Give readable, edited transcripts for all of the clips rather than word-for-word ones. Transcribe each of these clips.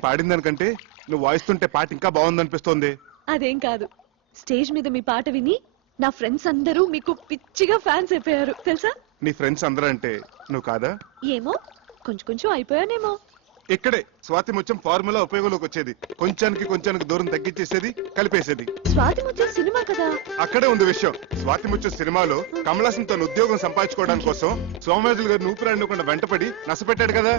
నేను పాడిన దానికంటే నువ్వు వాయిస్తుంటే పాట ఇంకా బాగుందనిపిస్తోంది. అదేం కాదు, స్టేజ్ మీద మీ పాట విని నా ఫ్రెండ్స్ అందరూ మీకు పిచ్చిగా ఫ్యాన్స్ అయిపోయారు తెలుసా. నీ ఫ్రెండ్స్ అందరూ అంటే నువ్వు కాదా? ఏమో, కొంచెం కొంచెం అయిపోయానేమో. ఇక్కడే స్వాతి ముత్యం ఫార్ములా ఉపయోగంలోకి వచ్చేది. కొంచానికి దూరం తగ్గించేసేది, కలిపేసేది. స్వాతి ముత్యం సినిమా కదా. అక్కడే ఉంది విషయం. స్వాతి ముత్యం సినిమాలో కమలాసన్ తన ఉద్యోగం సంపాదించుకోవడానికి కోసం సోమరాజులు గారిని ఊపిరాడకుండా వెంటపడి నష్టపెట్టాడు కదా.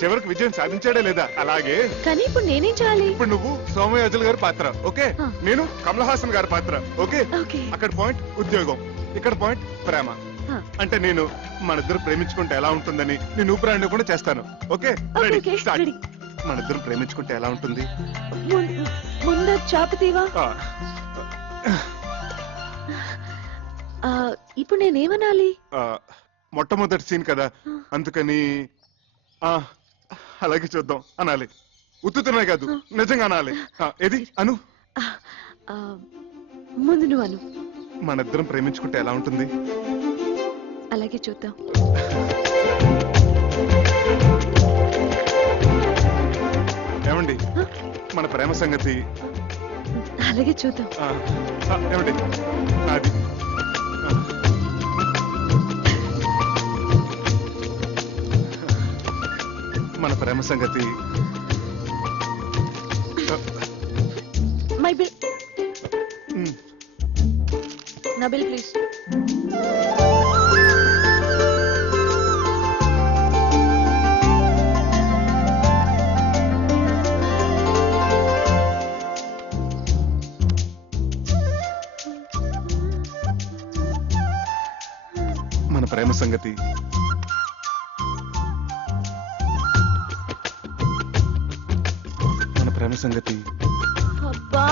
చివరికి విజయం సాధించాడే లేదా? అలాగే కానీ ఇప్పుడు నేనేం చేయాలి? ఇప్పుడు నువ్వు సోమయాజులు గారి పాత్ర, ఓకే? నేను కమల్ హాసన్ గారి పాత్ర, ఓకే? అక్కడ పాయింట్ ఉద్యోగం, ఇక్కడ పాయింట్ ప్రేమ. అంటే నేను మనిద్దరు ప్రేమించుకుంటే ఎలా ఉంటుందని నేను ఊపిరాడిని కూడా చేస్తాను, ఓకే? మనిద్దరు ప్రేమించుకుంటే ఎలా ఉంటుంది? ముందు చాపతీవా. ఇప్పుడు నేనేమనాలి? మొట్టమొదటి సీన్ కదా, అందుకని అలాగే చూద్దాం అనాలి. ఉత్తుతున్నాయి కాదు, నిజంగా అనాలి. ఏది అను? ముందు నువ్వు అను. మనిద్దరం ప్రేమించుకుంటే ఎలా ఉంటుంది? అలాగే చూద్దాం. ఏమండి, మన ప్రేమ సంగతి అలాగే చూద్దాం. ఏమండి, అది మన ప్రేమ సంగతి. My bill. నా బిల్ ప్లీజ్. మన ప్రేమ సంగతి. మన ప్రేమ సంగతి. అబ్బా,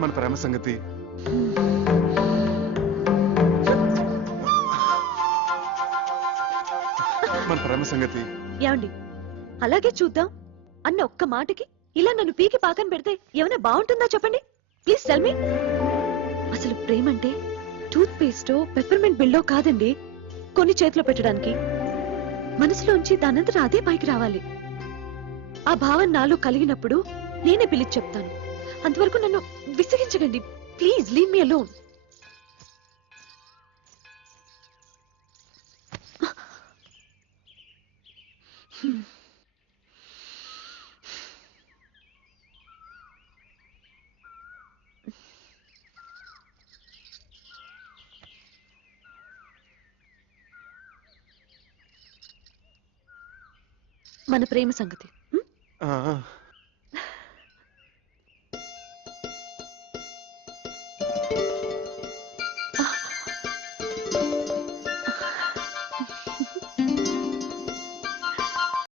మన ప్రేమ సంగతి. మన ప్రేమ సంగతి. ఏమండి, అలాగే చూద్దాం అన్న ఒక్క మాటకి ఇలా నన్ను పీకి పాకన పెడితే ఏమైనా బాగుంటుందా చెప్పండి ప్లీజ్ టెల్ మీ. అసలు ప్రేమ అంటే టూత్ పేస్టో పెప్పర్మెంట్ బిల్లో కాదండి, కొన్ని చేతిలో పెట్టడానికి. మనసులోంచి దానంతటా అదే పైకి రావాలి. ఆ భావన నాలో కలిగినప్పుడు నేనే పిలిచి చెప్తాను. అంతవరకు నన్ను విసిగించకండి ప్లీజ్, లీవ్ మీ అలోన్. మన ప్రేమ సంగతి.